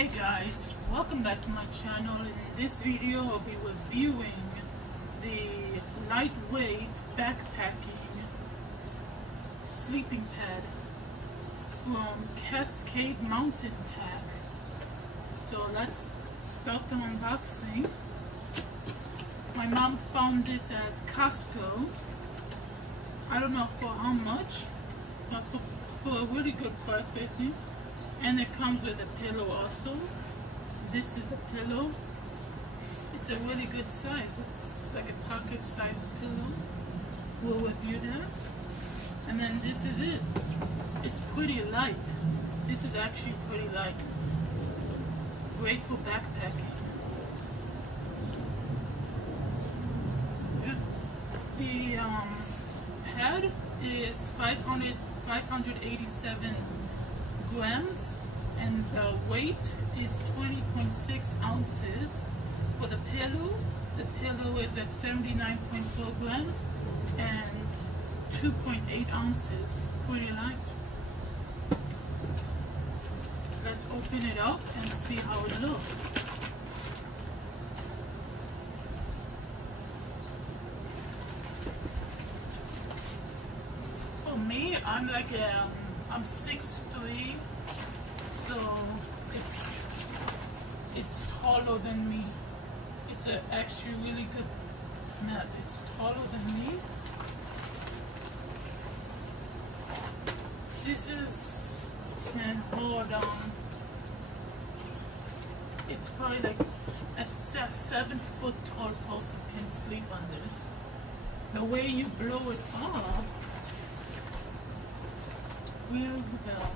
Hey guys, welcome back to my channel. In this video I'll be reviewing the lightweight backpacking sleeping pad from Cascade Mountain Tack. So let's start the unboxing. My mom found this at Costco. I don't know for how much, but for a really good price I think. And it comes with a pillow also. This is the pillow. It's a really good size. It's like a pocket sized pillow. We'll review that. And then this is it. It's pretty light. This is actually pretty light. Great for backpacking. The pad is 587 grams and the weight is 20.6 ounces. For the pillow is at 79.4 grams and 2.8 ounces. Pretty light. Let's open it up and see how it looks. For me, I'm 6'3", so it's taller than me. It's actually really good mat. It's taller than me. This can hold on. It's probably like a 7-foot tall person can sleep on this. The way you blow it off. Where's the bell?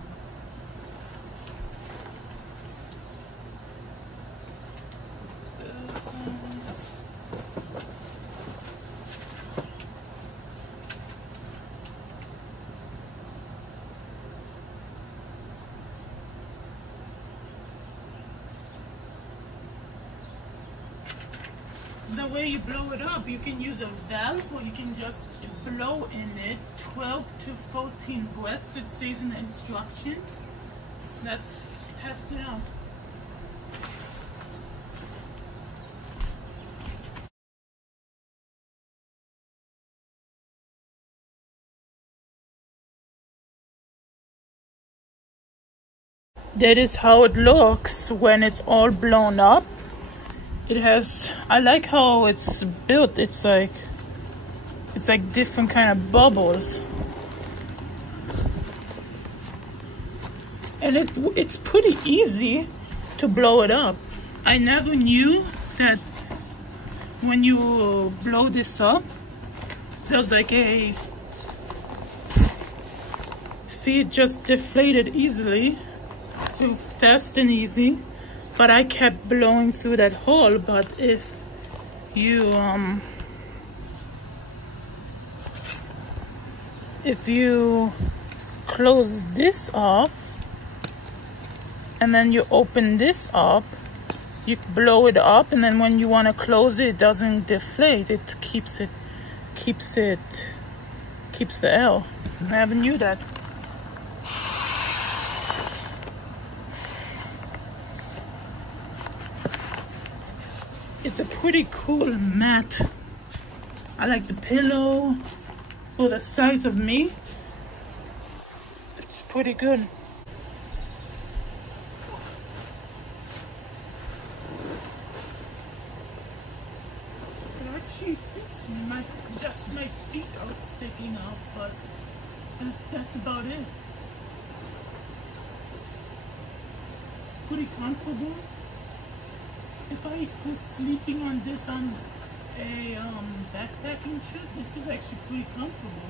The way you blow it up, you can use a valve or you can just blow in it 12 to 14 breaths. It says in the instructions. Let's test it out. That is how it looks when it's all blown up. It has, I like how it's built. It's like different kind of bubbles. And it's pretty easy to blow it up. I never knew that when you blow this up, there's like a, see, it just deflated easily, so fast and easy. But I kept blowing through that hole. But if you close this off and then you open this up, you blow it up, and then when you want to close it, it doesn't deflate. It keeps the air. I never knew that. It's a pretty cool mat. I like the pillow for the size of me. It's pretty good. It actually fits me. Just my feet are sticking out, but that's about it. Pretty comfortable. If I was sleeping on this on a backpacking trip, this is actually pretty comfortable.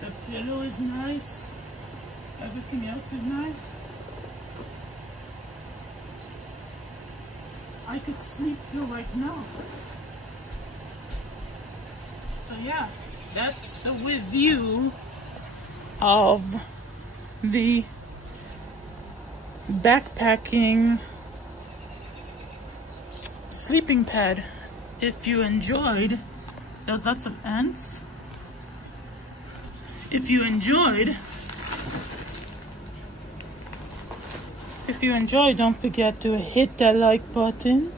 The pillow is nice. Everything else is nice. I could sleep here right now. So yeah, that's the review of the backpacking sleeping pad. If you enjoyed, there's lots of ants. If you enjoyed If you enjoy, don't forget to hit that like button.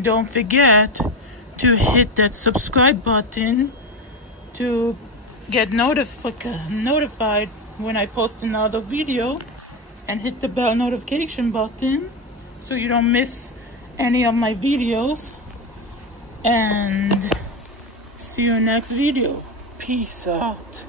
Don't forget to hit that subscribe button to get notified when I post another video, and hit the bell notification button so you don't miss any of my videos. And see you next video. Peace out.